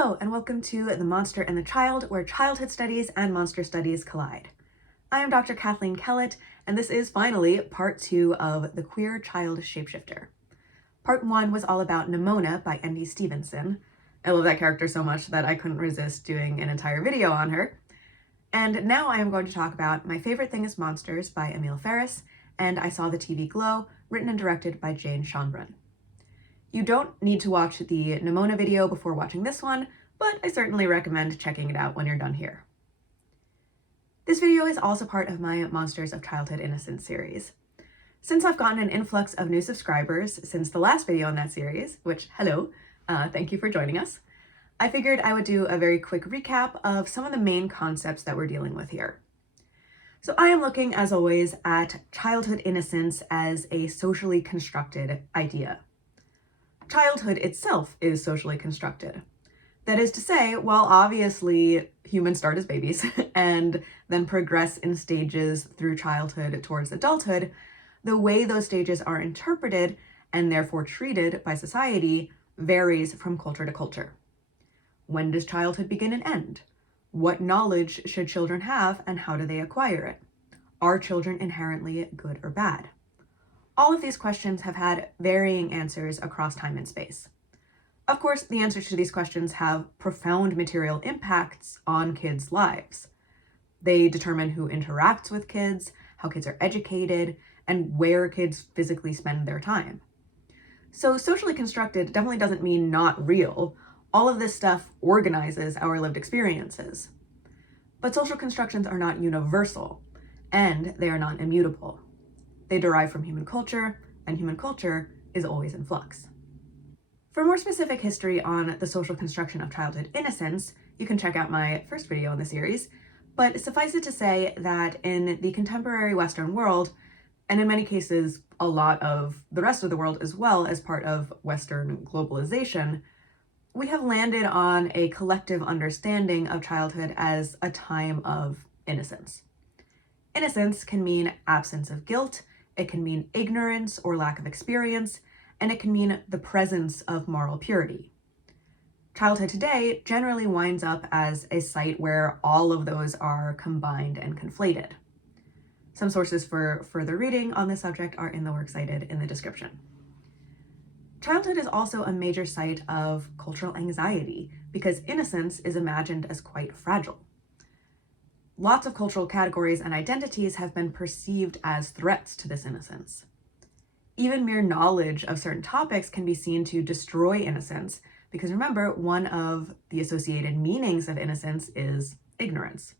Hello, and welcome to The Monster and the Child, where childhood studies and monster studies collide. I am Dr. Kathleen Kellett, and this is finally part 2 of The Queer Child Shapeshifter. Part 1 was all about Nimona by N.D. Stevenson. I love that character so much that I couldn't resist doing an entire video on her. And now I am going to talk about My Favorite Thing is Monsters by Emil Ferris, and I Saw the TV Glow, written and directed by Jane Schoenbrun. You don't need to watch the Nimona video before watching this one, but I certainly recommend checking it out when you're done here. This video is also part of my Monsters of Childhood Innocence series. Since I've gotten an influx of new subscribers since the last video in that series, which, hello, thank you for joining us, I figured I would do a very quick recap of some of the main concepts that we're dealing with here. So I am looking, as always, at childhood innocence as a socially constructed idea. Childhood itself is socially constructed. That is to say, while obviously humans start as babies and then progress in stages through childhood towards adulthood, the way those stages are interpreted and therefore treated by society varies from culture to culture. When does childhood begin and end? What knowledge should children have and how do they acquire it? Are children inherently good or bad? All of these questions have had varying answers across time and space. Of course, the answers to these questions have profound material impacts on kids' lives. They determine who interacts with kids, how kids are educated, and where kids physically spend their time. So socially constructed definitely doesn't mean not real. All of this stuff organizes our lived experiences. But social constructions are not universal, and they are not immutable. They derive from human culture, and human culture is always in flux. For more specific history on the social construction of childhood innocence, you can check out my first video in the series, but suffice it to say that in the contemporary Western world, and in many cases a lot of the rest of the world as well as part of Western globalization, we have landed on a collective understanding of childhood as a time of innocence. Innocence can mean absence of guilt, it can mean ignorance or lack of experience, and it can mean the presence of moral purity. Childhood today generally winds up as a site where all of those are combined and conflated. Some sources for further reading on this subject are in the works cited in the description. Childhood is also a major site of cultural anxiety because innocence is imagined as quite fragile. Lots of cultural categories and identities have been perceived as threats to this innocence. Even mere knowledge of certain topics can be seen to destroy innocence, because remember, one of the associated meanings of innocence is ignorance.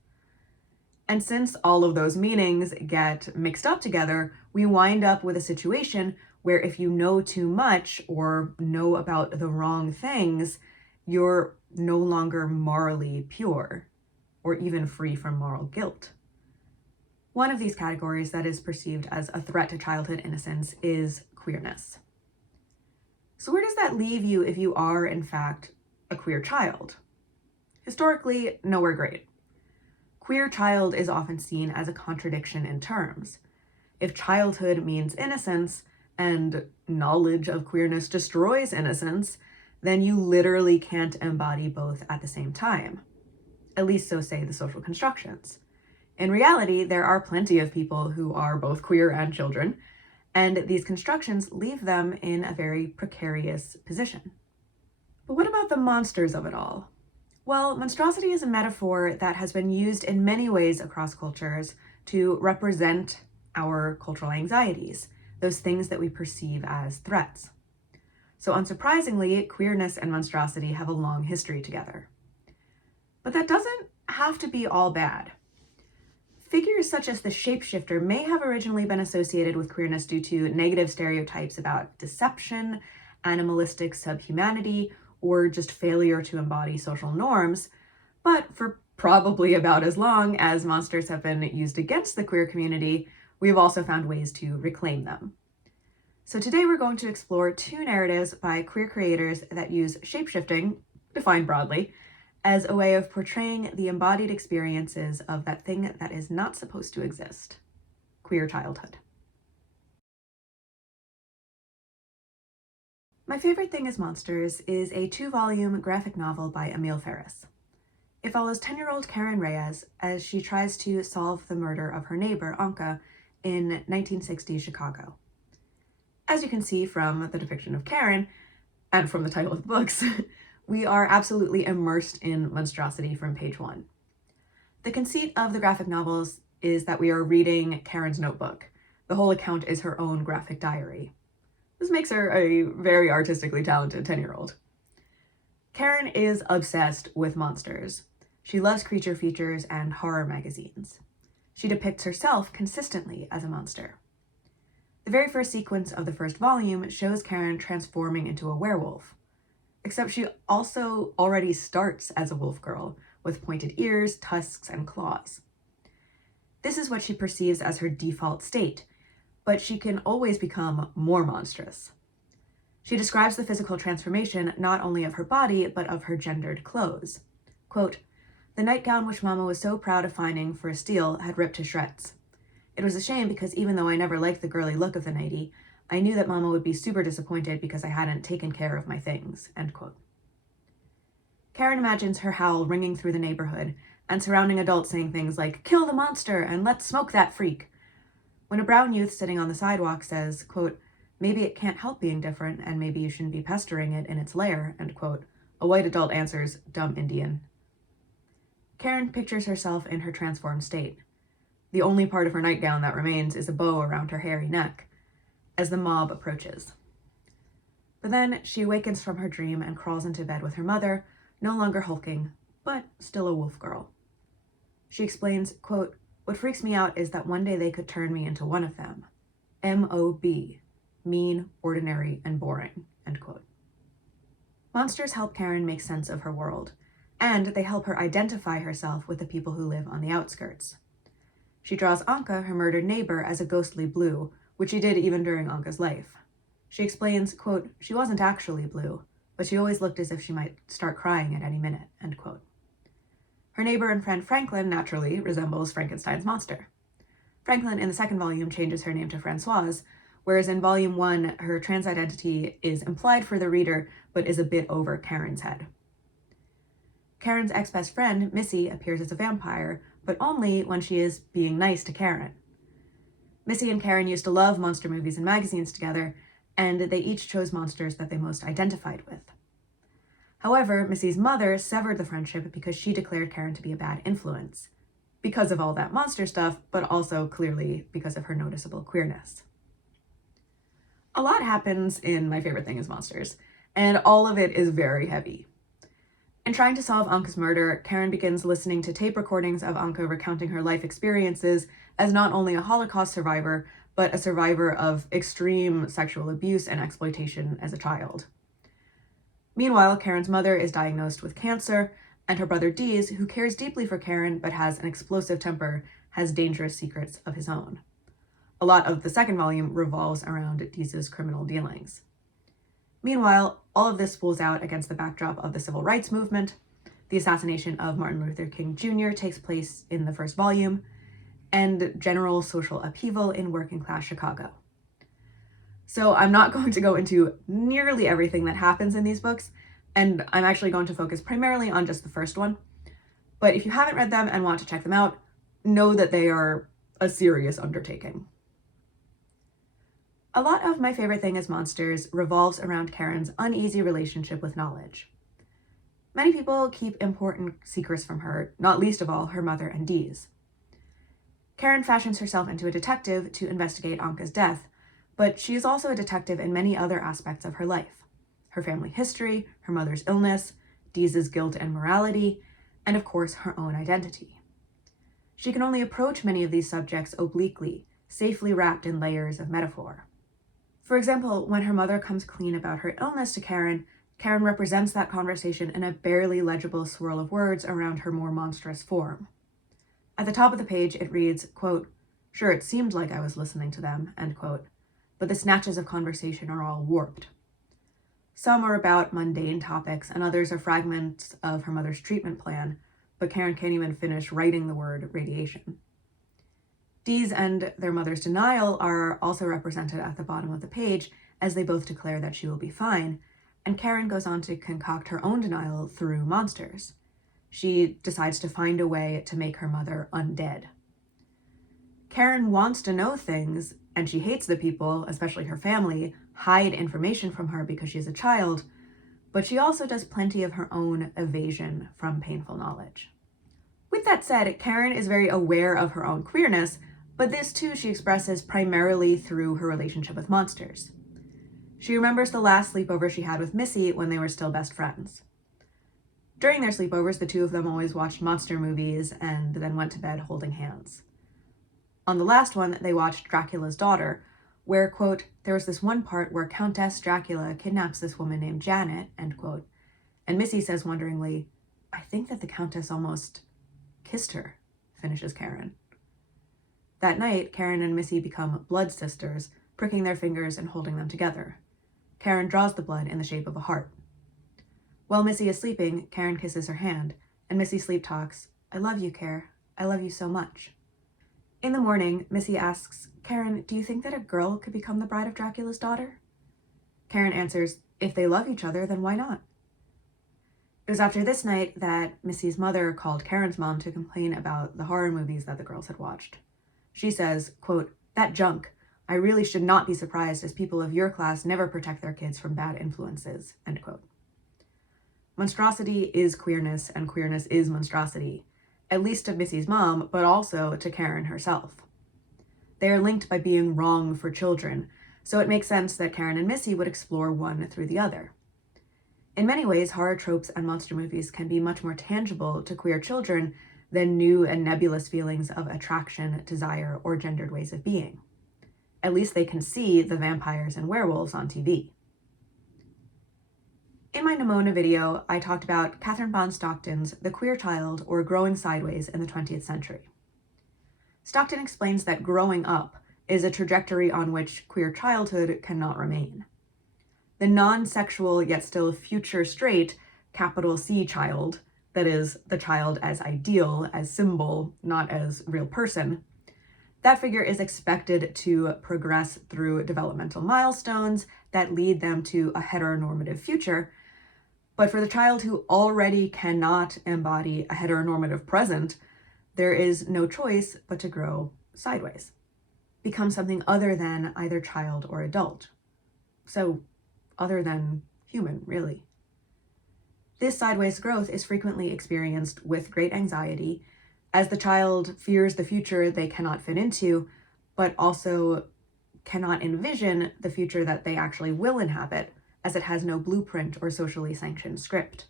And since all of those meanings get mixed up together, we wind up with a situation where if you know too much or know about the wrong things, you're no longer morally pure, or even free from moral guilt. One of these categories that is perceived as a threat to childhood innocence is queerness. So where does that leave you if you are, in fact, a queer child? Historically, nowhere great. Queer child is often seen as a contradiction in terms. If childhood means innocence and knowledge of queerness destroys innocence, then you literally can't embody both at the same time. At least so say the social constructions. In reality, there are plenty of people who are both queer and children, and these constructions leave them in a very precarious position. But what about the monsters of it all? Well, monstrosity is a metaphor that has been used in many ways across cultures to represent our cultural anxieties, those things that we perceive as threats. So unsurprisingly, queerness and monstrosity have a long history together. But that doesn't have to be all bad. Figures such as the shapeshifter may have originally been associated with queerness due to negative stereotypes about deception, animalistic subhumanity, or just failure to embody social norms, but for probably about as long as monsters have been used against the queer community, we've also found ways to reclaim them. So today we're going to explore 2 narratives by queer creators that use shapeshifting, defined broadly, as a way of portraying the embodied experiences of that thing that is not supposed to exist, queer childhood. My Favorite Thing is Monsters is a 2-volume graphic novel by Emil Ferris. It follows 10-year-old Karen Reyes as she tries to solve the murder of her neighbor, Anka, in 1960s Chicago. As you can see from the depiction of Karen, and from the title of the books, we are absolutely immersed in monstrosity from page 1. The conceit of the graphic novels is that we are reading Karen's notebook. The whole account is her own graphic diary. This makes her a very artistically talented 10-year-old. Karen is obsessed with monsters. She loves creature features and horror magazines. She depicts herself consistently as a monster. The very first sequence of the first volume shows Karen transforming into a werewolf, except she also already starts as a Wolfgirl, with pointed ears, tusks, and claws. This is what she perceives as her default state, but she can always become more monstrous. She describes the physical transformation not only of her body, but of her gendered clothes. Quote, "The nightgown which Mama was so proud of finding for a steal had ripped to shreds. It was a shame because even though I never liked the girly look of the nightie, I knew that Mama would be super disappointed because I hadn't taken care of my things." End quote. Karen imagines her howl ringing through the neighborhood and surrounding adults saying things like, "Kill the monster and let's smoke that freak." When a brown youth sitting on the sidewalk says, quote, "Maybe it can't help being different and maybe you shouldn't be pestering it in its lair," end quote, a white adult answers, "Dumb Indian." Karen pictures herself in her transformed state. The only part of her nightgown that remains is a bow around her hairy neck, as the mob approaches. But then she awakens from her dream and crawls into bed with her mother, no longer hulking, but still a wolf girl. She explains, quote, "What freaks me out is that one day they could turn me into one of them. M.O.B, mean, ordinary, and boring," end quote. Monsters help Karen make sense of her world, and they help her identify herself with the people who live on the outskirts. She draws Anka, her murdered neighbor, as a ghostly blue, which she did even during Anka's life. She explains, quote, "She wasn't actually blue, but she always looked as if she might start crying at any minute," end quote. Her neighbor and friend Franklin naturally resembles Frankenstein's monster. Franklin in the second volume changes her name to Françoise, whereas in volume 1, her trans identity is implied for the reader, but is a bit over Karen's head. Karen's ex-best friend, Missy, appears as a vampire, but only when she is being nice to Karen. Missy and Karen used to love monster movies and magazines together, and they each chose monsters that they most identified with. However, Missy's mother severed the friendship because she declared Karen to be a bad influence, because of all that monster stuff, but also clearly because of her noticeable queerness. A lot happens in My Favorite Thing is Monsters, and all of it is very heavy. In trying to solve Anka's murder, Karen begins listening to tape recordings of Anka recounting her life experiences as not only a Holocaust survivor, but a survivor of extreme sexual abuse and exploitation as a child. Meanwhile, Karen's mother is diagnosed with cancer, and her brother Dees, who cares deeply for Karen but has an explosive temper, has dangerous secrets of his own. A lot of the second volume revolves around Dees's criminal dealings. Meanwhile, all of this spools out against the backdrop of the civil rights movement. The assassination of Martin Luther King Jr. takes place in the first volume, and general social upheaval in working-class Chicago. So I'm not going to go into nearly everything that happens in these books, and I'm actually going to focus primarily on just the first one. But if you haven't read them and want to check them out, know that they are a serious undertaking. A lot of My Favorite Thing is Monsters revolves around Karen's uneasy relationship with knowledge. Many people keep important secrets from her, not least of all her mother and Dees. Karen fashions herself into a detective to investigate Anka's death, but she is also a detective in many other aspects of her life. Her family history, her mother's illness, Dees's guilt and morality, and of course her own identity. She can only approach many of these subjects obliquely, safely wrapped in layers of metaphor. For example, when her mother comes clean about her illness to Karen, Karen represents that conversation in a barely legible swirl of words around her more monstrous form. At the top of the page, it reads, quote, "Sure, it seemed like I was listening to them," end quote, but the snatches of conversation are all warped. Some are about mundane topics, and others are fragments of her mother's treatment plan, but Karen can't even finish writing the word radiation. Dees and their mother's denial are also represented at the bottom of the page, as they both declare that she will be fine, and Karen goes on to concoct her own denial through monsters. She decides to find a way to make her mother undead. Karen wants to know things, and she hates the people, especially her family, hide information from her because she's a child, but she also does plenty of her own evasion from painful knowledge. With that said, Karen is very aware of her own queerness, but this too she expresses primarily through her relationship with monsters. She remembers the last sleepover she had with Missy when they were still best friends. During their sleepovers, the two of them always watched monster movies and then went to bed holding hands. On the last one, they watched Dracula's Daughter, where, quote, there was this one part where Countess Dracula kidnaps this woman named Janet, end quote, and Missy says wonderingly, I think that the Countess almost kissed her, finishes Karen. That night, Karen and Missy become blood sisters, pricking their fingers and holding them together. Karen draws the blood in the shape of a heart. While Missy is sleeping, Karen kisses her hand, and Missy sleep talks, I love you, Care. I love you so much. In the morning, Missy asks, Karen, do you think that a girl could become the bride of Dracula's daughter? Karen answers, if they love each other, then why not? It was after this night that Missy's mother called Karen's mom to complain about the horror movies that the girls had watched. She says, quote, that junk. I really should not be surprised as people of your class never protect their kids from bad influences, end quote. Monstrosity is queerness, and queerness is monstrosity, at least to Missy's mom, but also to Karen herself. They are linked by being wrong for children, so it makes sense that Karen and Missy would explore one through the other. In many ways, horror tropes and monster movies can be much more tangible to queer children than new and nebulous feelings of attraction, desire, or gendered ways of being. At least they can see the vampires and werewolves on TV. In my Nimona video, I talked about Catherine Bond Stockton's The Queer Child, or Growing Sideways in the 20th Century. Stockton explains that growing up is a trajectory on which queer childhood cannot remain. The non-sexual yet still future straight, capital C child, that is, the child as ideal, as symbol, not as real person, that figure is expected to progress through developmental milestones that lead them to a heteronormative future. But for the child who already cannot embody a heteronormative present, there is no choice but to grow sideways, become something other than either child or adult. So, other than human, really. This sideways growth is frequently experienced with great anxiety, as the child fears the future they cannot fit into, but also cannot envision the future that they actually will inhabit, as it has no blueprint or socially sanctioned script.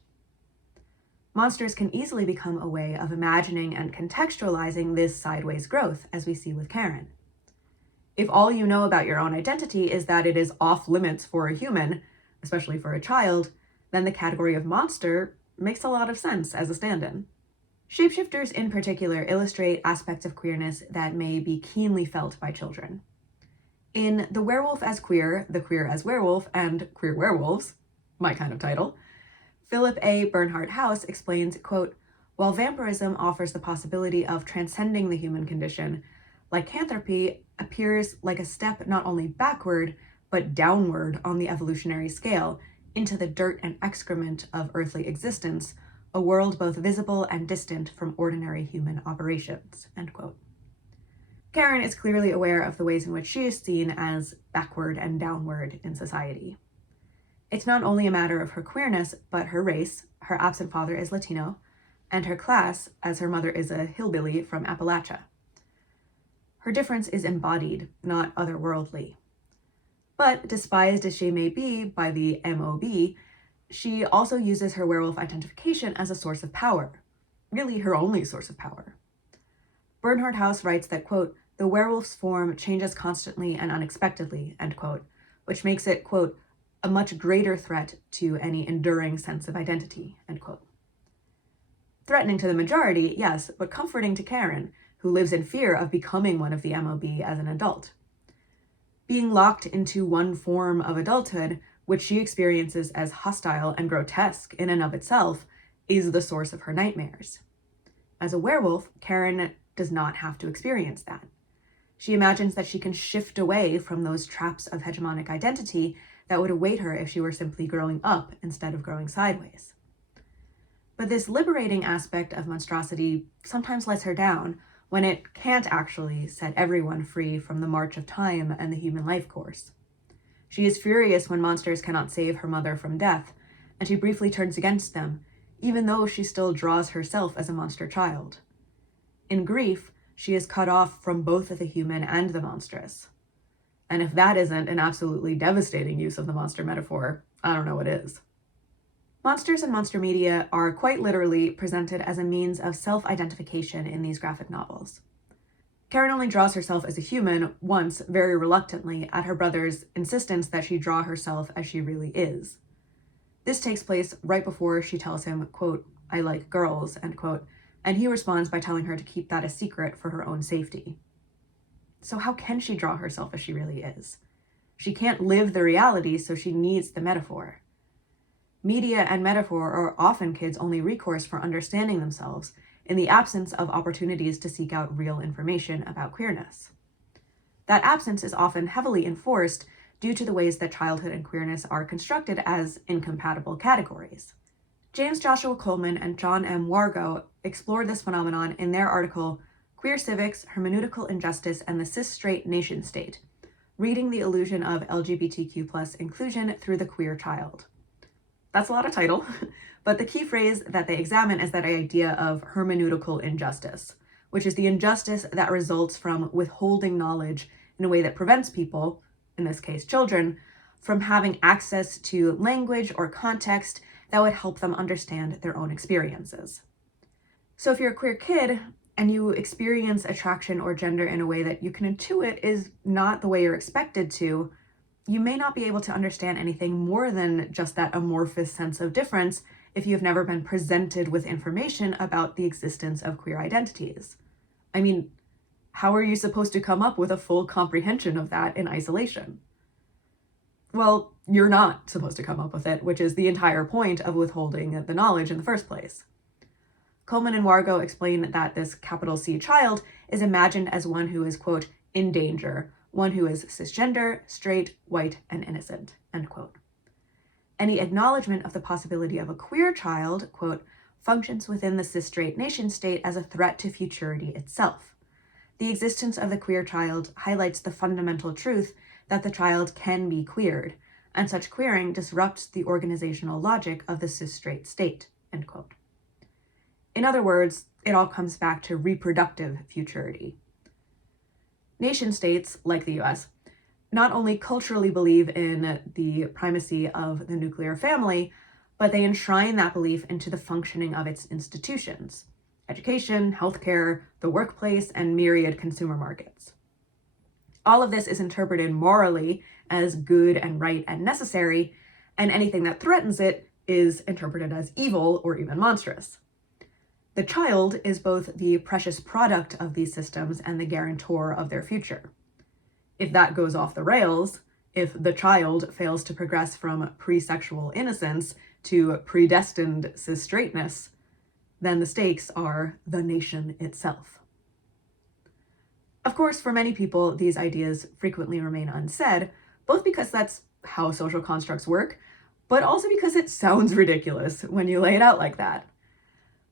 Monsters can easily become a way of imagining and contextualizing this sideways growth, as we see with Karen. If all you know about your own identity is that it is off limits for a human, especially for a child, then the category of monster makes a lot of sense as a stand-in. Shapeshifters in particular illustrate aspects of queerness that may be keenly felt by children. In The Werewolf as Queer, The Queer as Werewolf, and Queer Werewolves, my kind of title, Philip A. Bernhardt House explains, quote, while vampirism offers the possibility of transcending the human condition, lycanthropy appears like a step not only backward, but downward on the evolutionary scale into the dirt and excrement of earthly existence, a world both visible and distant from ordinary human operations, end quote. Karen is clearly aware of the ways in which she is seen as backward and downward in society. It's not only a matter of her queerness, but her race, her absent father is Latino, and her class, as her mother is a hillbilly from Appalachia. Her difference is embodied, not otherworldly. But despised as she may be by the M.O.B, she also uses her werewolf identification as a source of power, really her only source of power. Bernhardt House writes that, quote, the werewolf's form changes constantly and unexpectedly, end quote, which makes it, quote, a much greater threat to any enduring sense of identity, end quote. Threatening to the majority, yes, but comforting to Karen, who lives in fear of becoming one of the M.O.B as an adult. Being locked into one form of adulthood, which she experiences as hostile and grotesque in and of itself, is the source of her nightmares. As a werewolf, Karen does not have to experience that. She imagines that she can shift away from those traps of hegemonic identity that would await her if she were simply growing up instead of growing sideways. But this liberating aspect of monstrosity sometimes lets her down when it can't actually set everyone free from the march of time and the human life course. She is furious when monsters cannot save her mother from death, and she briefly turns against them, even though she still draws herself as a monster child. In grief, she is cut off from both the human and the monstrous. And if that isn't an absolutely devastating use of the monster metaphor, I don't know what is. Monsters and monster media are quite literally presented as a means of self-identification in these graphic novels. Karen only draws herself as a human once, very reluctantly, at her brother's insistence that she draw herself as she really is. This takes place right before she tells him, quote, "I like girls," end quote, and he responds by telling her to keep that a secret for her own safety. So how can she draw herself as she really is? She can't live the reality, so she needs the metaphor. Media and metaphor are often kids' only recourse for understanding themselves in the absence of opportunities to seek out real information about queerness. That absence is often heavily enforced due to the ways that childhood and queerness are constructed as incompatible categories. James Joshua Coleman and John M. Wargo explored this phenomenon in their article, Queer Civics, Hermeneutical Injustice, and the Cis-Straight Nation-State, Reading the Illusion of LGBTQ+ Inclusion Through the Queer Child. That's a lot of title, but the key phrase that they examine is that idea of hermeneutical injustice, which is the injustice that results from withholding knowledge in a way that prevents people, in this case children, from having access to language or context that would help them understand their own experiences. So if you're a queer kid and you experience attraction or gender in a way that you can intuit is not the way you're expected to, you may not be able to understand anything more than just that amorphous sense of difference if you've never been presented with information about the existence of queer identities. I mean, how are you supposed to come up with a full comprehension of that in isolation? Well, you're not supposed to come up with it, which is the entire point of withholding the knowledge in the first place. Coleman and Wargo explain that this capital C child is imagined as one who is, quote, in danger, one who is cisgender, straight, white, and innocent, end quote. Any acknowledgement of the possibility of a queer child, quote, functions within the cis-straight nation-state as a threat to futurity itself. The existence of the queer child highlights the fundamental truth that the child can be queered, and such queering disrupts the organizational logic of the cis-straight state, end quote. In other words, it all comes back to reproductive futurity. Nation-states, like the US, not only culturally believe in the primacy of the nuclear family, but they enshrine that belief into the functioning of its institutions, education, healthcare, the workplace, and myriad consumer markets. All of this is interpreted morally as good and right and necessary, and anything that threatens it is interpreted as evil or even monstrous. The child is both the precious product of these systems and the guarantor of their future. If that goes off the rails, if the child fails to progress from pre-sexual innocence to predestined cis-straightness, then the stakes are the nation itself. Of course, for many people, these ideas frequently remain unsaid, both because that's how social constructs work, but also because it sounds ridiculous when you lay it out like that.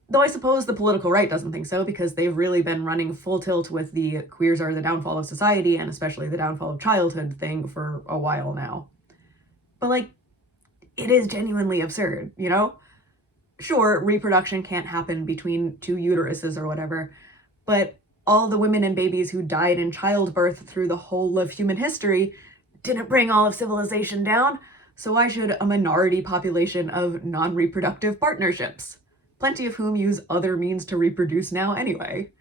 Though I suppose the political right doesn't think so, because they've really been running full tilt with the queers are the downfall of society, and especially the downfall of childhood thing for a while now. But it is genuinely absurd, you know? Sure, reproduction can't happen between two uteruses or whatever, but all the women and babies who died in childbirth through the whole of human history didn't bring all of civilization down, so why should a minority population of non-reproductive partnerships? Plenty of whom use other means to reproduce now anyway.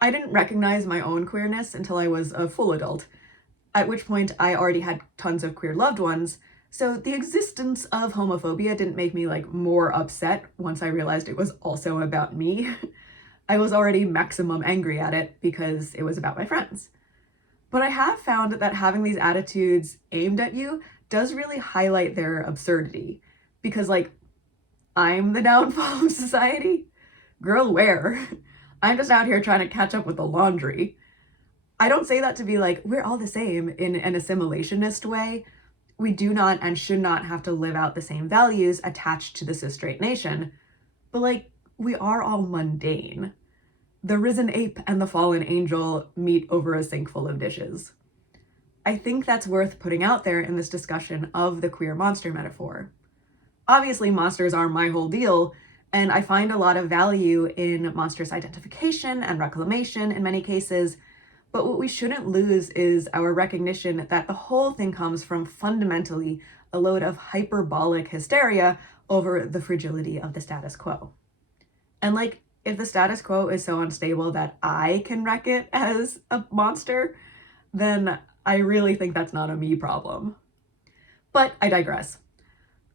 I didn't recognize my own queerness until I was a full adult, at which point I already had tons of queer loved ones, so the existence of homophobia didn't make me more upset once I realized it was also about me. I was already maximum angry at it because it was about my friends. But I have found that having these attitudes aimed at you does really highlight their absurdity, because I'm the downfall of society? Girl, where? I'm just out here trying to catch up with the laundry. I don't say that to be like, we're all the same in an assimilationist way. We do not and should not have to live out the same values attached to the cis straight nation, but like, we are all mundane. The risen ape and the fallen angel meet over a sink full of dishes. I think that's worth putting out there in this discussion of the queer monster metaphor. Obviously, monsters are my whole deal, and I find a lot of value in monstrous identification and reclamation in many cases, but what we shouldn't lose is our recognition that the whole thing comes from fundamentally a load of hyperbolic hysteria over the fragility of the status quo. And like, if the status quo is so unstable that I can wreck it as a monster, then I really think that's not a me problem. But I digress.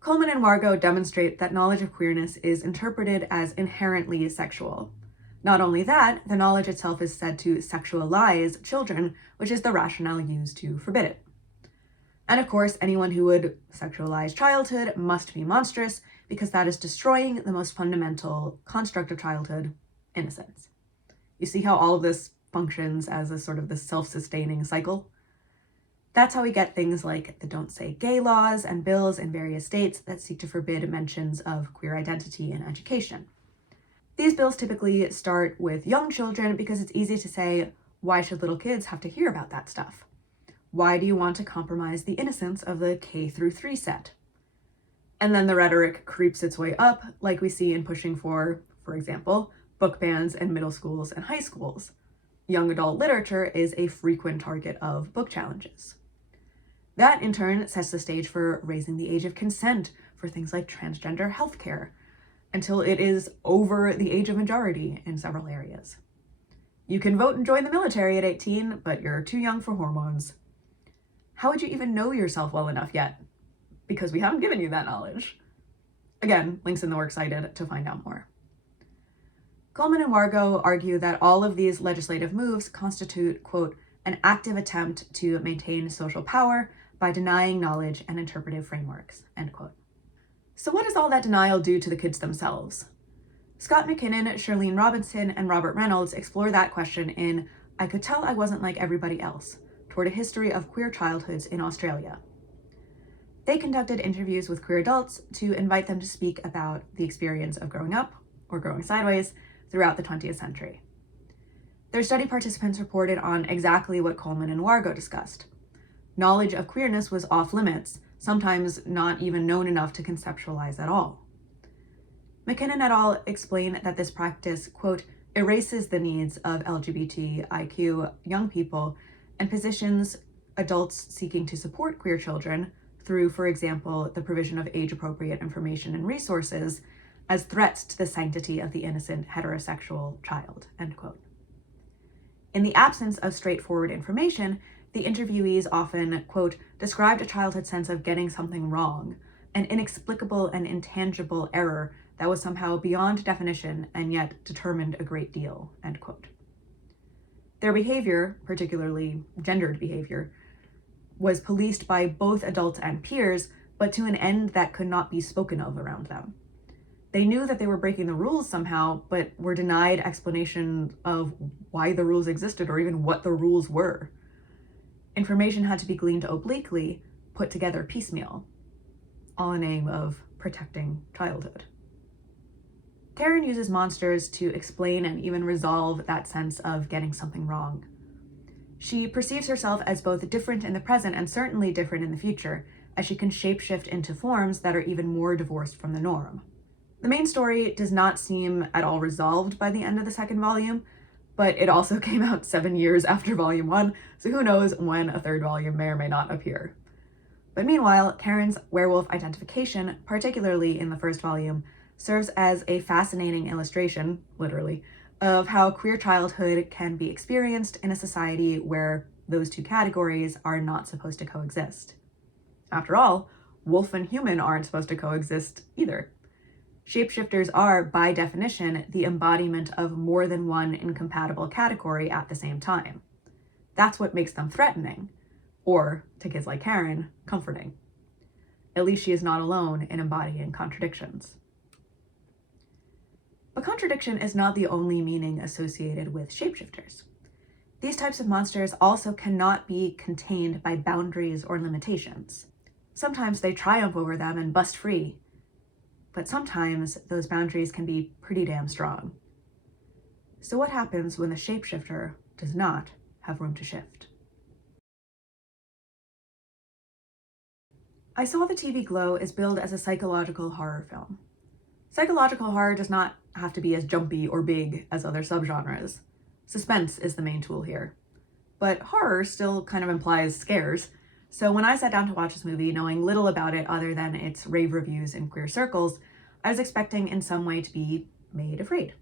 Coleman and Wargo demonstrate that knowledge of queerness is interpreted as inherently sexual. Not only that, the knowledge itself is said to sexualize children, which is the rationale used to forbid it. And of course, anyone who would sexualize childhood must be monstrous, because that is destroying the most fundamental construct of childhood, innocence. You see how all of this functions as a sort of this self-sustaining cycle? That's how we get things like the Don't Say Gay laws and bills in various states that seek to forbid mentions of queer identity in education. These bills typically start with young children because it's easy to say, why should little kids have to hear about that stuff? Why do you want to compromise the innocence of the K through 3 set? And then the rhetoric creeps its way up, like we see in pushing for example, book bans in middle schools and high schools. Young adult literature is a frequent target of book challenges. That, in turn, sets the stage for raising the age of consent for things like transgender healthcare, until it is over the age of majority in several areas. You can vote and join the military at 18, but you're too young for hormones. How would you even know yourself well enough yet? Because we haven't given you that knowledge. Again, links in the works cited to find out more. Coleman and Wargo argue that all of these legislative moves constitute, quote, an active attempt to maintain social power by denying knowledge and interpretive frameworks, end quote. So what does all that denial do to the kids themselves? Scott McKinnon, Shirlene Robinson, and Robert Reynolds explore that question in I Could Tell I Wasn't Like Everybody Else, Toward a History of Queer Childhoods in Australia. They conducted interviews with queer adults to invite them to speak about the experience of growing up, or growing sideways, throughout the 20th century. Their study participants reported on exactly what Coleman and Wargo discussed. Knowledge of queerness was off limits, sometimes not even known enough to conceptualize at all. McKinnon et al. Explain that this practice, quote, erases the needs of LGBTIQ young people and positions adults seeking to support queer children through, for example, the provision of age-appropriate information and resources as threats to the sanctity of the innocent heterosexual child, end quote. In the absence of straightforward information, the interviewees often, quote, described a childhood sense of getting something wrong, an inexplicable and intangible error that was somehow beyond definition and yet determined a great deal, end quote. Their behavior, particularly gendered behavior, was policed by both adults and peers, but to an end that could not be spoken of around them. They knew that they were breaking the rules somehow, but were denied explanation of why the rules existed or even what the rules were. Information had to be gleaned obliquely, put together piecemeal, all in the name of protecting childhood. Karen uses monsters to explain and even resolve that sense of getting something wrong. She perceives herself as both different in the present and certainly different in the future, as she can shapeshift into forms that are even more divorced from the norm. The main story does not seem at all resolved by the end of the second volume, but it also came out 7 years after volume 1, so who knows when a third volume may or may not appear. But meanwhile, Karen's werewolf identification, particularly in the first volume, serves as a fascinating illustration, literally, of how queer childhood can be experienced in a society where those two categories are not supposed to coexist. After all, wolf and human aren't supposed to coexist either. Shapeshifters are, by definition, the embodiment of more than one incompatible category at the same time. That's what makes them threatening, or, to kids like Karen, comforting. At least she is not alone in embodying contradictions. But contradiction is not the only meaning associated with shapeshifters. These types of monsters also cannot be contained by boundaries or limitations. Sometimes they triumph over them and bust free, but sometimes those boundaries can be pretty damn strong. So what happens when the shapeshifter does not have room to shift? I Saw the TV Glow is billed as a psychological horror film. Psychological horror does not have to be as jumpy or big as other subgenres. Suspense is the main tool here. But horror still kind of implies scares, so when I sat down to watch this movie knowing little about it other than its rave reviews in queer circles, I was expecting in some way to be made afraid.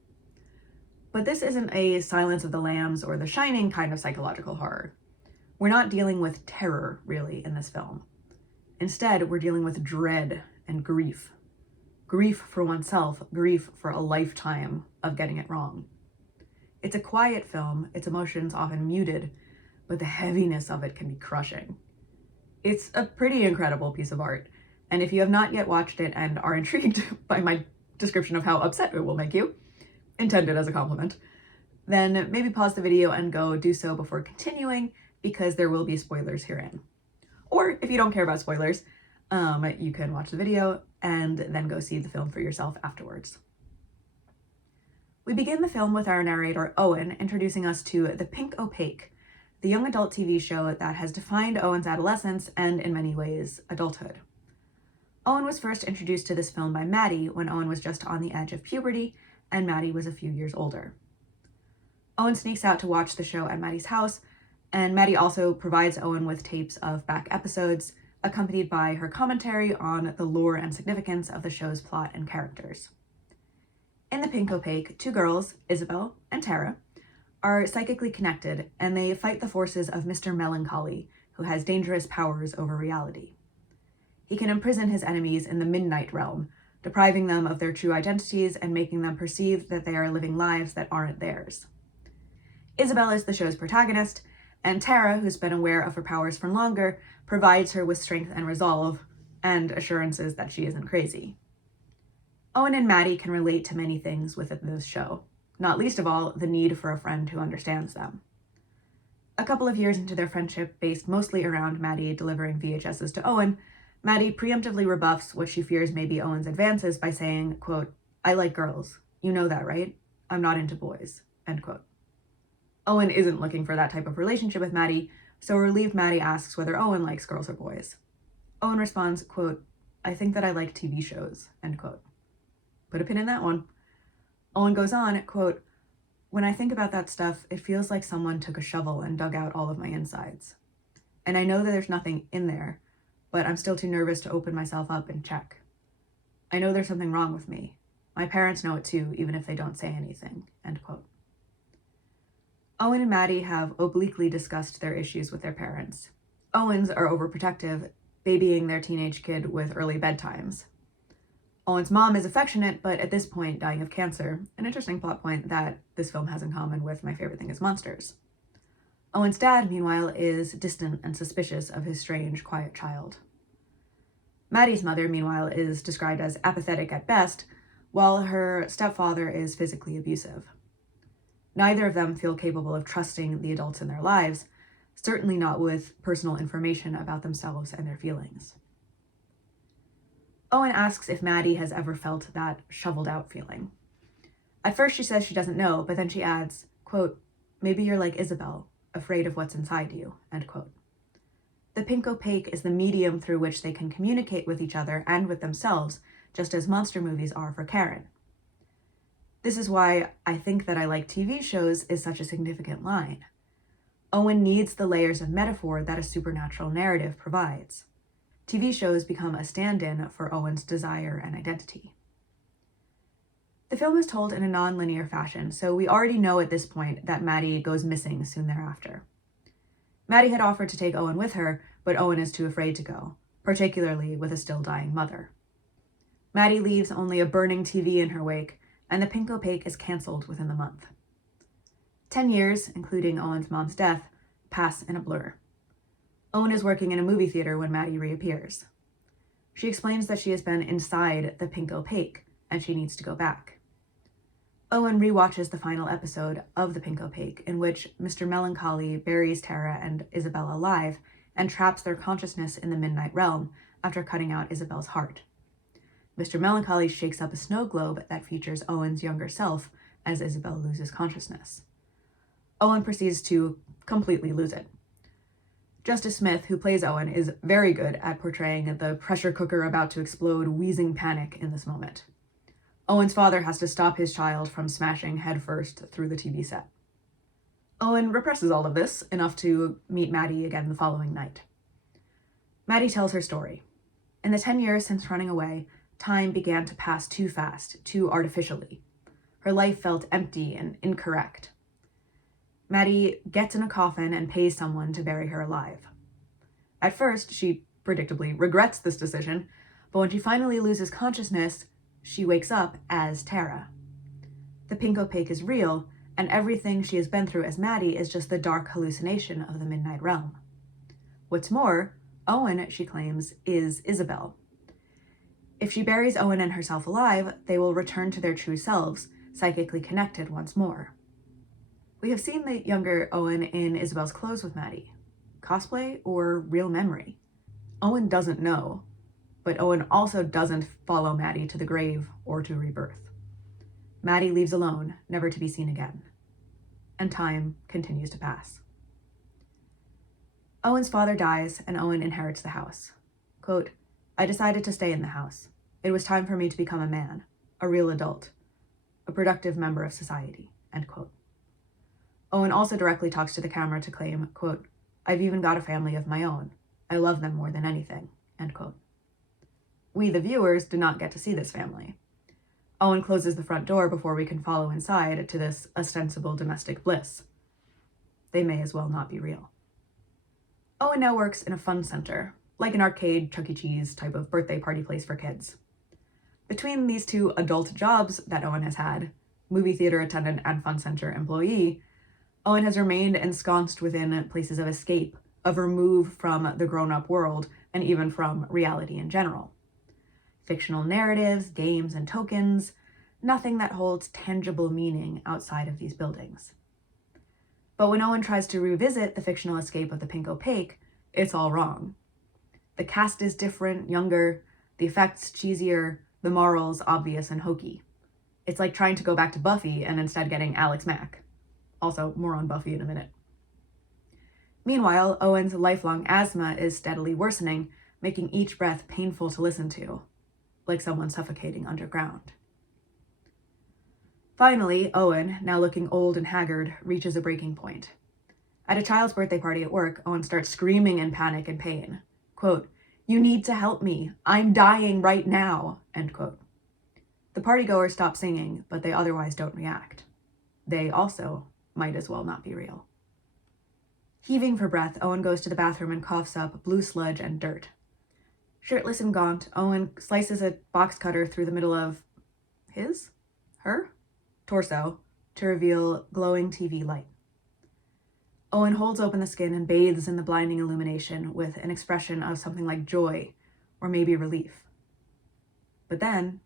But this isn't a Silence of the Lambs or The Shining kind of psychological horror. We're not dealing with terror, really, in this film. Instead, we're dealing with dread and grief. Grief for oneself, grief for a lifetime of getting it wrong. It's a quiet film, its emotions often muted, but the heaviness of it can be crushing. It's a pretty incredible piece of art, and if you have not yet watched it and are intrigued by my description of how upset it will make you, intended as a compliment, then maybe pause the video and go do so before continuing, because there will be spoilers herein. Or if you don't care about spoilers, you can watch the video and then go see the film for yourself afterwards. We begin the film with our narrator, Owen, introducing us to The Pink Opaque, the young adult TV show that has defined Owen's adolescence and, in many ways, adulthood. Owen was first introduced to this film by Maddie when Owen was just on the edge of puberty, and Maddie was a few years older. Owen sneaks out to watch the show at Maddie's house, and Maddie also provides Owen with tapes of back episodes, accompanied by her commentary on the lore and significance of the show's plot and characters. In The Pink Opaque, two girls, Isabel and Tara, are psychically connected, and they fight the forces of Mr. Melancholy, who has dangerous powers over reality. He can imprison his enemies in the Midnight Realm, depriving them of their true identities and making them perceive that they are living lives that aren't theirs. Isabel is the show's protagonist, and Tara, who's been aware of her powers for longer, provides her with strength and resolve, and assurances that she isn't crazy. Owen and Maddie can relate to many things within this show, not least of all, the need for a friend who understands them. A couple of years into their friendship, based mostly around Maddie delivering VHSs to Owen, Maddie preemptively rebuffs what she fears may be Owen's advances by saying, quote, "I like girls. You know that, right? I'm not into boys," end quote. Owen isn't looking for that type of relationship with Maddie, so relieved Maddie asks whether Owen likes girls or boys. Owen responds, quote, "I think that I like TV shows," end quote. Put a pin in that one. Owen goes on, quote, "When I think about that stuff, it feels like someone took a shovel and dug out all of my insides. And I know that there's nothing in there, but I'm still too nervous to open myself up and check. I know there's something wrong with me. My parents know it too, even if they don't say anything," end quote. Owen and Maddie have obliquely discussed their issues with their parents. Owen's are overprotective, babying their teenage kid with early bedtimes. Owen's mom is affectionate, but at this point dying of cancer, an interesting plot point that this film has in common with My Favorite Thing is Monsters. Owen's dad, meanwhile, is distant and suspicious of his strange, quiet child. Maddie's mother, meanwhile, is described as apathetic at best, while her stepfather is physically abusive. Neither of them feel capable of trusting the adults in their lives, certainly not with personal information about themselves and their feelings. Owen asks if Maddie has ever felt that shoveled out feeling. At first she says she doesn't know, but then she adds, quote, "Maybe you're like Isabel, afraid of what's inside you," end quote. The Pink Opaque is the medium through which they can communicate with each other and with themselves, just as monster movies are for Karen. This is why I think that I like TV shows is such a significant line. Owen needs the layers of metaphor that a supernatural narrative provides. TV shows become a stand-in for Owen's desire and identity. The film is told in a non-linear fashion, so we already know at this point that Maddie goes missing soon thereafter. Maddie had offered to take Owen with her, but Owen is too afraid to go, particularly with a still dying mother. Maddie leaves only a burning TV in her wake, and The Pink Opaque is cancelled within the month. 10 years, including Owen's mom's death, pass in a blur. Owen is working in a movie theater when Maddie reappears. She explains that she has been inside The Pink Opaque, and she needs to go back. Owen rewatches the final episode of The Pink Opaque, in which Mr. Melancholy buries Tara and Isabel alive and traps their consciousness in the Midnight Realm after cutting out Isabel's heart. Mr. Melancholy shakes up a snow globe that features Owen's younger self as Isabel loses consciousness. Owen proceeds to completely lose it. Justice Smith, who plays Owen, is very good at portraying the pressure cooker about to explode wheezing panic in this moment. Owen's father has to stop his child from smashing headfirst through the TV set. Owen represses all of this enough to meet Maddie again the following night. Maddie tells her story. In the 10 years since running away, time began to pass too fast, too artificially. Her life felt empty and incorrect. Maddie gets in a coffin and pays someone to bury her alive. At first, she predictably regrets this decision, but when she finally loses consciousness, she wakes up as Tara. The Pink Opaque is real, and everything she has been through as Maddie is just the dark hallucination of the Midnight Realm. What's more, Owen, she claims, is Isabel. If she buries Owen and herself alive, they will return to their true selves, psychically connected once more. We have seen the younger Owen in Isabel's clothes with Maddie. Cosplay or real memory? Owen doesn't know, but Owen also doesn't follow Maddie to the grave or to rebirth. Maddie leaves alone, never to be seen again. And time continues to pass. Owen's father dies, and Owen inherits the house. Quote, "I decided to stay in the house. It was time for me to become a man, a real adult, a productive member of society." End quote. Owen also directly talks to the camera to claim, quote, "I've even got a family of my own. I love them more than anything." End quote. We, the viewers, do not get to see this family. Owen closes the front door before we can follow inside to this ostensible domestic bliss. They may as well not be real. Owen now works in a fun center, like an arcade, Chuck E. Cheese type of birthday party place for kids. Between these two adult jobs that Owen has had, movie theater attendant and fun center employee, Owen has remained ensconced within places of escape, of remove from the grown-up world, and even from reality in general. Fictional narratives, games, and tokens, nothing that holds tangible meaning outside of these buildings. But when Owen tries to revisit the fictional escape of the Pink Opaque, it's all wrong. The cast is different, younger, the effects cheesier, the morals obvious and hokey. It's like trying to go back to Buffy and instead getting Alex Mack. Also, more on Buffy in a minute. Meanwhile, Owen's lifelong asthma is steadily worsening, making each breath painful to listen to, like someone suffocating underground. Finally, Owen, now looking old and haggard, reaches a breaking point. At a child's birthday party at work, Owen starts screaming in panic and pain. Quote, "You need to help me. I'm dying right now." End quote. The partygoers stop singing, but they otherwise don't react. They also might as well not be real. Heaving for breath, Owen goes to the bathroom and coughs up blue sludge and dirt. Shirtless and gaunt, Owen slices a box cutter through the middle of her torso to reveal glowing TV light. Owen holds open the skin and bathes in the blinding illumination with an expression of something like joy or maybe relief. But then,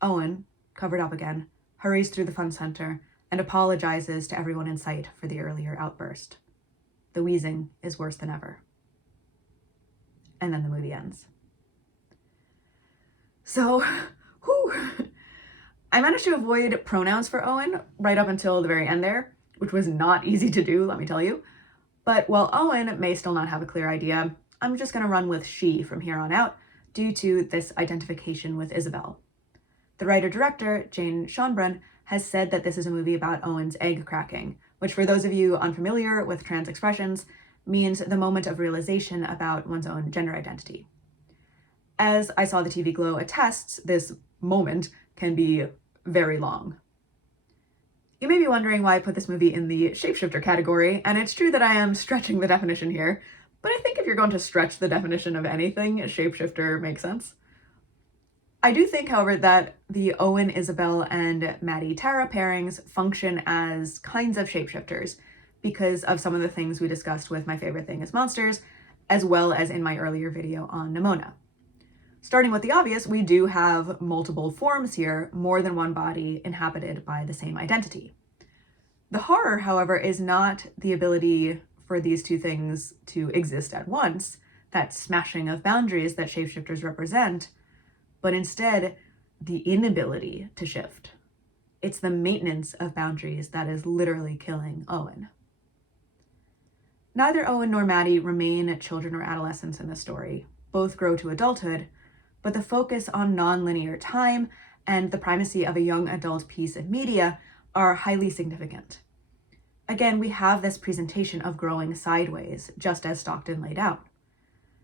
Owen, covered up again, hurries through the fun center and apologizes to everyone in sight for the earlier outburst. The wheezing is worse than ever. And then the movie ends. So, I managed to avoid pronouns for Owen right up until the very end there, which was not easy to do, let me tell you. But while Owen may still not have a clear idea, I'm just going to run with she from here on out due to this identification with Isabel. The writer-director, Jane Schoenbrun, has said that this is a movie about Owen's egg cracking, which for those of you unfamiliar with trans expressions, means the moment of realization about one's own gender identity. As I Saw the TV Glow attests, this moment can be very long. You may be wondering why I put this movie in the shapeshifter category, and it's true that I am stretching the definition here, but I think if you're going to stretch the definition of anything, shapeshifter makes sense. I do think, however, that the Owen, Isabel, and Maddie Tara pairings function as kinds of shapeshifters because of some of the things we discussed with My Favorite Thing is Monsters, as well as in my earlier video on Nimona. Starting with the obvious, we do have multiple forms here, more than one body inhabited by the same identity. The horror, however, is not the ability for these two things to exist at once, that smashing of boundaries that shapeshifters represent, but instead the inability to shift. It's the maintenance of boundaries that is literally killing Owen. Neither Owen nor Maddie remain children or adolescents in the story. Both grow to adulthood, but the focus on non-linear time and the primacy of a young adult piece of media are highly significant. Again, we have this presentation of growing sideways, just as Stockton laid out.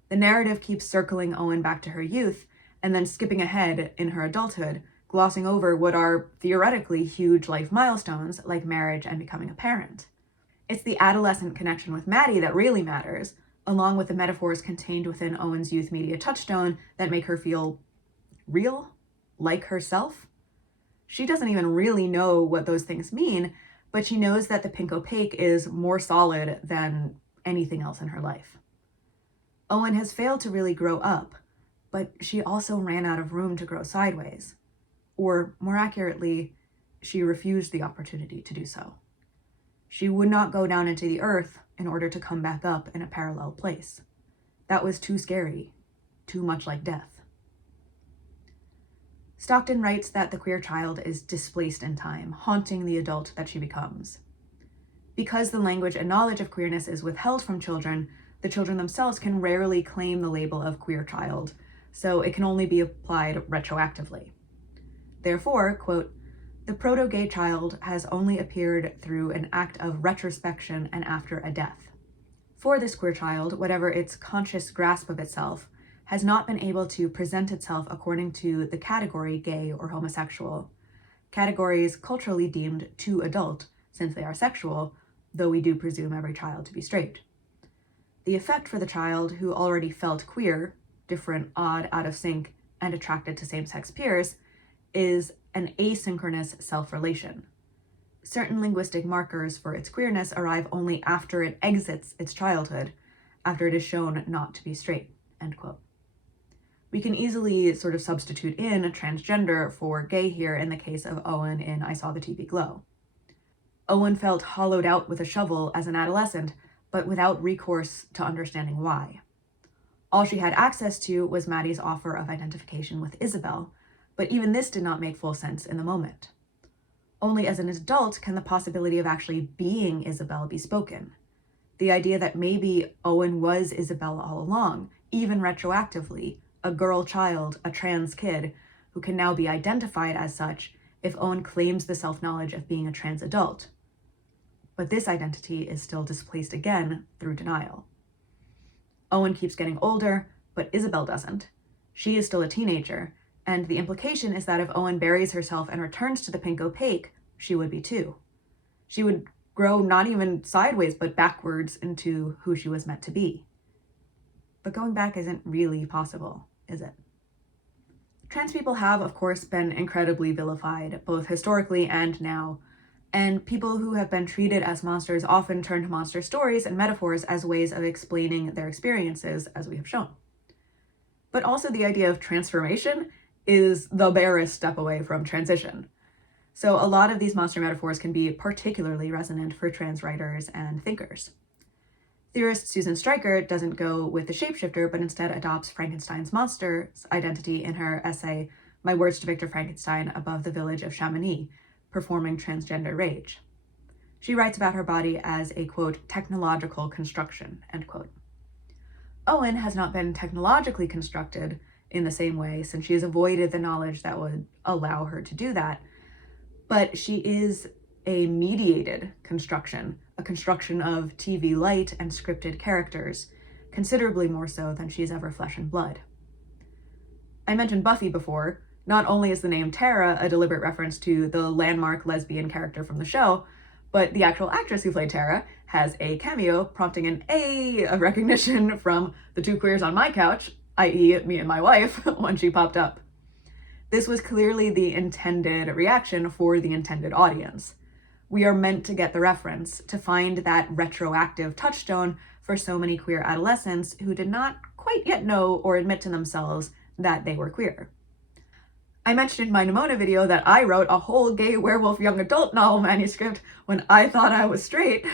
The narrative keeps circling Owen back to her youth, and then skipping ahead in her adulthood, glossing over what are theoretically huge life milestones like marriage and becoming a parent. It's the adolescent connection with Maddie that really matters, along with the metaphors contained within Owen's youth media touchstone that make her feel real, like herself. She doesn't even really know what those things mean, but she knows that the pink opaque is more solid than anything else in her life. Owen has failed to really grow up, but she also ran out of room to grow sideways. Or, more accurately, she refused the opportunity to do so. She would not go down into the earth in order to come back up in a parallel place. That was too scary, too much like death. Stockton writes that the queer child is displaced in time, haunting the adult that she becomes. Because the language and knowledge of queerness is withheld from children, the children themselves can rarely claim the label of queer child, so it can only be applied retroactively. Therefore, quote, the proto-gay child has only appeared through an act of retrospection and after a death. For this queer child, whatever its conscious grasp of itself, has not been able to present itself according to the category gay or homosexual, categories culturally deemed too adult since they are sexual, though we do presume every child to be straight. The effect for the child who already felt queer, different, odd, out of sync, and attracted to same-sex peers, is an asynchronous self-relation. Certain linguistic markers for its queerness arrive only after it exits its childhood, after it is shown not to be straight, end quote. We can easily sort of substitute in a transgender for gay here in the case of Owen in I Saw the TV Glow. Owen felt hollowed out with a shovel as an adolescent, but without recourse to understanding why. All she had access to was Maddie's offer of identification with Isabel, but even this did not make full sense in the moment. Only as an adult can the possibility of actually being Isabel be spoken. The idea that maybe Owen was Isabel all along, even retroactively, a girl child, a trans kid, who can now be identified as such if Owen claims the self-knowledge of being a trans adult. But this identity is still displaced again through denial. Owen keeps getting older, but Isabel doesn't. She is still a teenager, and the implication is that if Owen buries herself and returns to the pink opaque, she would be too. She would grow not even sideways, but backwards into who she was meant to be. But going back isn't really possible, is it? Trans people have, of course, been incredibly vilified, both historically and now, and people who have been treated as monsters often turn to monster stories and metaphors as ways of explaining their experiences, as we have shown. But also the idea of transformation is the barest step away from transition. So a lot of these monster metaphors can be particularly resonant for trans writers and thinkers. Theorist Susan Stryker doesn't go with the shapeshifter, but instead adopts Frankenstein's monster's identity in her essay, My Words to Victor Frankenstein Above the Village of Chamonix, Performing Transgender Rage. She writes about her body as a, quote, technological construction, end quote. Owen has not been technologically constructed in the same way since she has avoided the knowledge that would allow her to do that, but she is a mediated construction, a construction of TV light and scripted characters, considerably more so than she's ever flesh and blood. I mentioned Buffy before. Not only is the name Tara a deliberate reference to the landmark lesbian character from the show, but the actual actress who played Tara has a cameo prompting an A of recognition from the two queers on my couch, i.e. me and my wife, when she popped up. This was clearly the intended reaction for the intended audience. We are meant to get the reference, to find that retroactive touchstone for so many queer adolescents who did not quite yet know or admit to themselves that they were queer. I mentioned in my Nimona video that I wrote a whole gay werewolf young adult novel manuscript when I thought I was straight,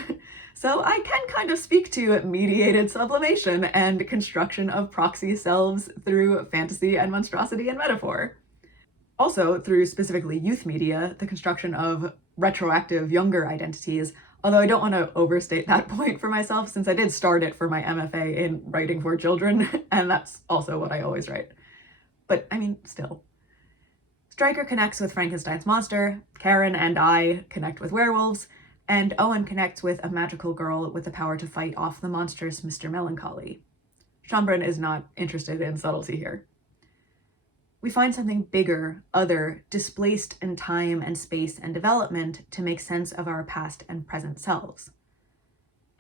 so I can kind of speak to mediated sublimation and construction of proxy selves through fantasy and monstrosity and metaphor. Also, through specifically youth media, the construction of retroactive younger identities, although I don't want to overstate that point for myself since I did start it for my MFA in writing for children, and that's also what I always write. But I mean, still. Stryker connects with Frankenstein's monster, Karen and I connect with werewolves, and Owen connects with a magical girl with the power to fight off the monstrous Mr. Melancholy. Schoenbrun is not interested in subtlety here. We find something bigger, other, displaced in time and space and development to make sense of our past and present selves.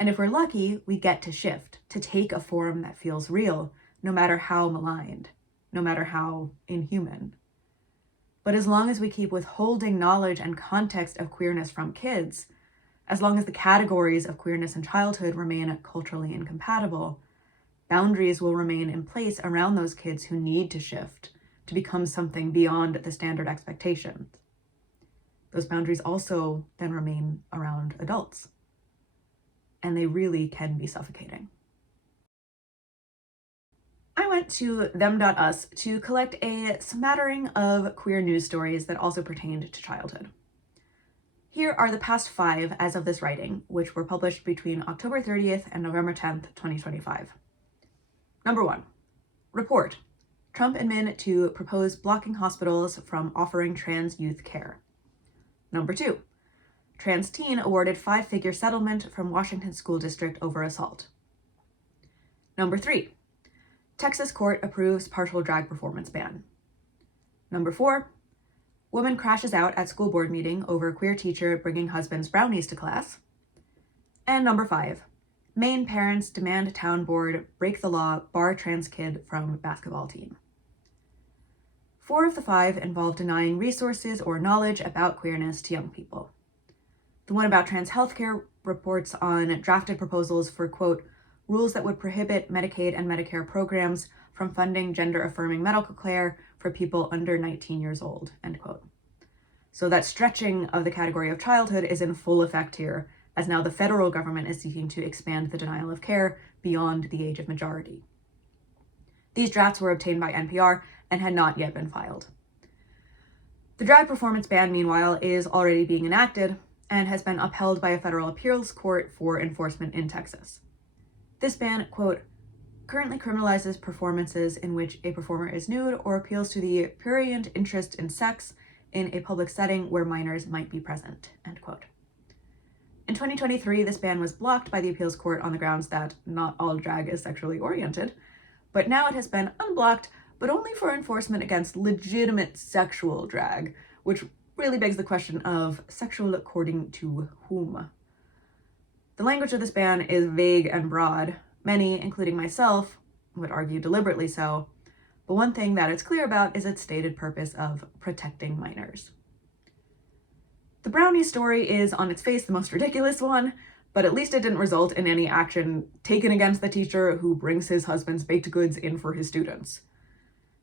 And if we're lucky, we get to shift, to take a form that feels real, no matter how maligned, no matter how inhuman. But as long as we keep withholding knowledge and context of queerness from kids, as long as the categories of queerness and childhood remain culturally incompatible, boundaries will remain in place around those kids who need to shift, to become something beyond the standard expectations. Those boundaries also then remain around adults, and they really can be suffocating. I went to them.us to collect a smattering of queer news stories that also pertained to childhood. Here are the past 5 as of this writing, which were published between October 30th and November 10th, 2025. Number 1, report. Trump admin to propose blocking hospitals from offering trans youth care. Number 2, trans teen awarded 5-figure settlement from Washington School District over assault. Number 3, Texas court approves partial drag performance ban. Number 4, woman crashes out at school board meeting over queer teacher bringing husband's brownies to class. And number 5, Maine parents demand town board break the law, bar trans kid from basketball team. 4 of the 5 involve denying resources or knowledge about queerness to young people. The one about trans healthcare reports on drafted proposals for, quote, rules that would prohibit Medicaid and Medicare programs from funding gender-affirming medical care for people under 19 years old, end quote. So that stretching of the category of childhood is in full effect here, as now the federal government is seeking to expand the denial of care beyond the age of majority. These drafts were obtained by NPR and had not yet been filed. The drag performance ban, meanwhile, is already being enacted and has been upheld by a federal appeals court for enforcement in Texas. This ban, quote, currently criminalizes performances in which a performer is nude or appeals to the prurient interest in sex in a public setting where minors might be present, end quote. In 2023, this ban was blocked by the appeals court on the grounds that not all drag is sexually oriented, but now it has been unblocked, but only for enforcement against legitimate sexual drag, which really begs the question of sexual according to whom. The language of this ban is vague and broad. Many, including myself, would argue deliberately so, but one thing that it's clear about is its stated purpose of protecting minors. The brownie story is on its face the most ridiculous one, but at least it didn't result in any action taken against the teacher who brings his husband's baked goods in for his students.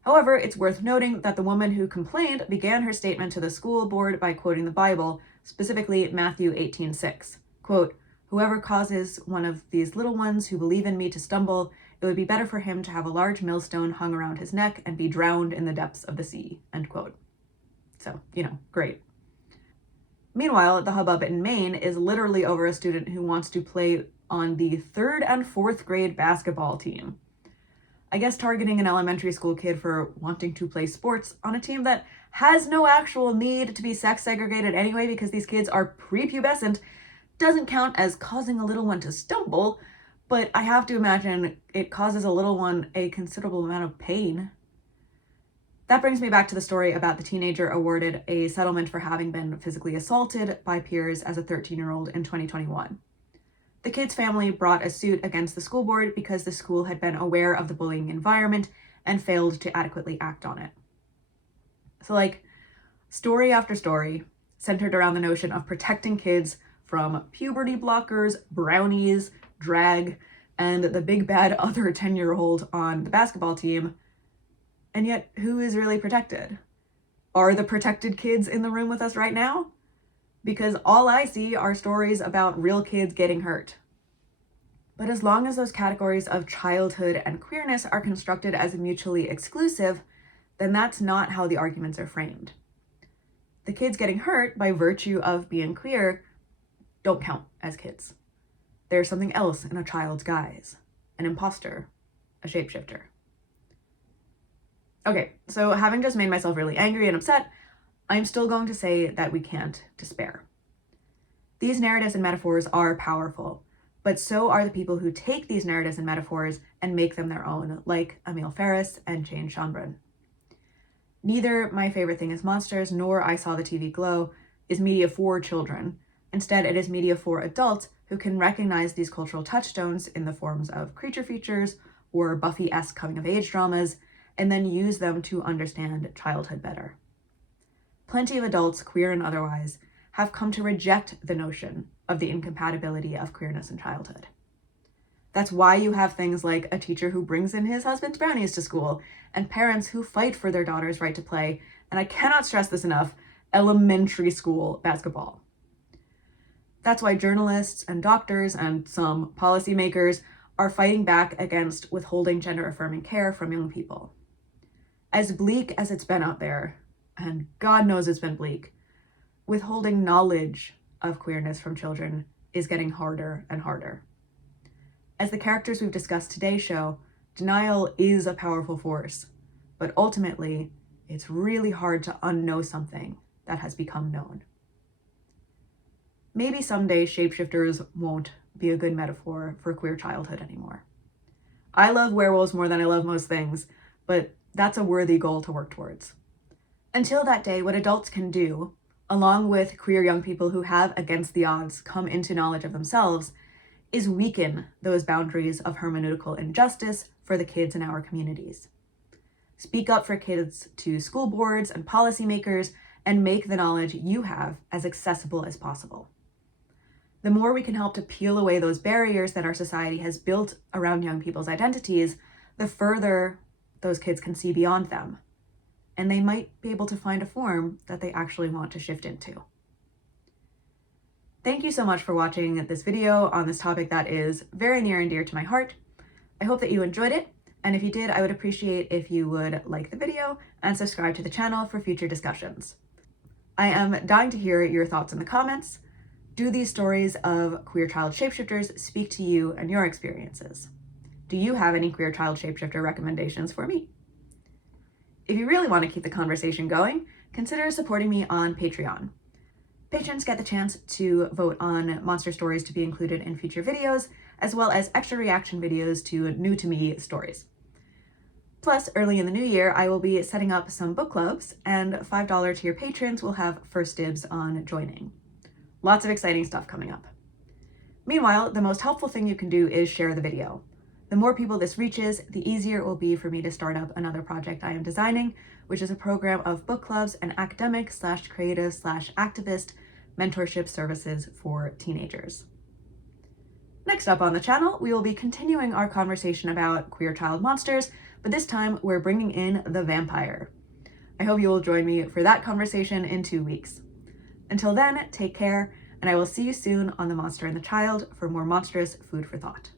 However, it's worth noting that the woman who complained began her statement to the school board by quoting the Bible, specifically Matthew 18:6, quote, whoever causes one of these little ones who believe in me to stumble, it would be better for him to have a large millstone hung around his neck and be drowned in the depths of the sea, end quote. So, great. Meanwhile, the hubbub in Maine is literally over a student who wants to play on the 3rd and 4th grade basketball team. I guess targeting an elementary school kid for wanting to play sports on a team that has no actual need to be sex segregated anyway because these kids are prepubescent doesn't count as causing a little one to stumble, but I have to imagine it causes a little one a considerable amount of pain. That brings me back to the story about the teenager awarded a settlement for having been physically assaulted by peers as a 13-year-old in 2021. The kid's family brought a suit against the school board because the school had been aware of the bullying environment and failed to adequately act on it. So story after story centered around the notion of protecting kids from puberty blockers, brownies, drag, and the big bad other 10-year-old on the basketball team, And yet, who is really protected? Are the protected kids in the room with us right now? Because all I see are stories about real kids getting hurt. But as long as those categories of childhood and queerness are constructed as mutually exclusive, then that's not how the arguments are framed. The kids getting hurt by virtue of being queer don't count as kids. There's something else in a child's guise, an imposter, a shapeshifter. Okay, so having just made myself really angry and upset, I'm still going to say that we can't despair. These narratives and metaphors are powerful, but so are the people who take these narratives and metaphors and make them their own, like Emil Ferris and Jane Schoenbrun. Neither My Favorite Thing is Monsters nor I Saw the TV Glow is media for children. Instead, it is media for adults who can recognize these cultural touchstones in the forms of creature features or Buffy-esque coming-of-age dramas, and then use them to understand childhood better. Plenty of adults, queer and otherwise, have come to reject the notion of the incompatibility of queerness and childhood. That's why you have things like a teacher who brings in his husband's brownies to school, and parents who fight for their daughter's right to play, and I cannot stress this enough, elementary school basketball. That's why journalists and doctors and some policymakers are fighting back against withholding gender-affirming care from young people. As bleak as it's been out there, and God knows it's been bleak, withholding knowledge of queerness from children is getting harder and harder. As the characters we've discussed today show, denial is a powerful force, but ultimately, it's really hard to unknow something that has become known. Maybe someday shapeshifters won't be a good metaphor for queer childhood anymore. I love werewolves more than I love most things, but that's a worthy goal to work towards. Until that day, what adults can do, along with queer young people who have, against the odds, come into knowledge of themselves, is weaken those boundaries of hermeneutical injustice for the kids in our communities. Speak up for kids to school boards and policymakers, and make the knowledge you have as accessible as possible. The more we can help to peel away those barriers that our society has built around young people's identities, the further those kids can see beyond them. And they might be able to find a form that they actually want to shift into. Thank you so much for watching this video on this topic that is very near and dear to my heart. I hope that you enjoyed it, and if you did, I would appreciate if you would like the video and subscribe to the channel for future discussions. I am dying to hear your thoughts in the comments. Do these stories of queer child shapeshifters speak to you and your experiences? Do you have any queer child shapeshifter recommendations for me? If you really want to keep the conversation going, consider supporting me on Patreon. Patrons get the chance to vote on monster stories to be included in future videos, as well as extra reaction videos to new-to-me stories. Plus, early in the new year, I will be setting up some book clubs, and $5 tier patrons will have first dibs on joining. Lots of exciting stuff coming up. Meanwhile, the most helpful thing you can do is share the video. The more people this reaches, the easier it will be for me to start up another project I am designing, which is a program of book clubs and academic/creative/activist mentorship services for teenagers. Next up on the channel, we will be continuing our conversation about queer child monsters, but this time we're bringing in the vampire. I hope you will join me for that conversation in 2 weeks. Until then, take care, and I will see you soon on The Monster and the Child for more monstrous food for thought.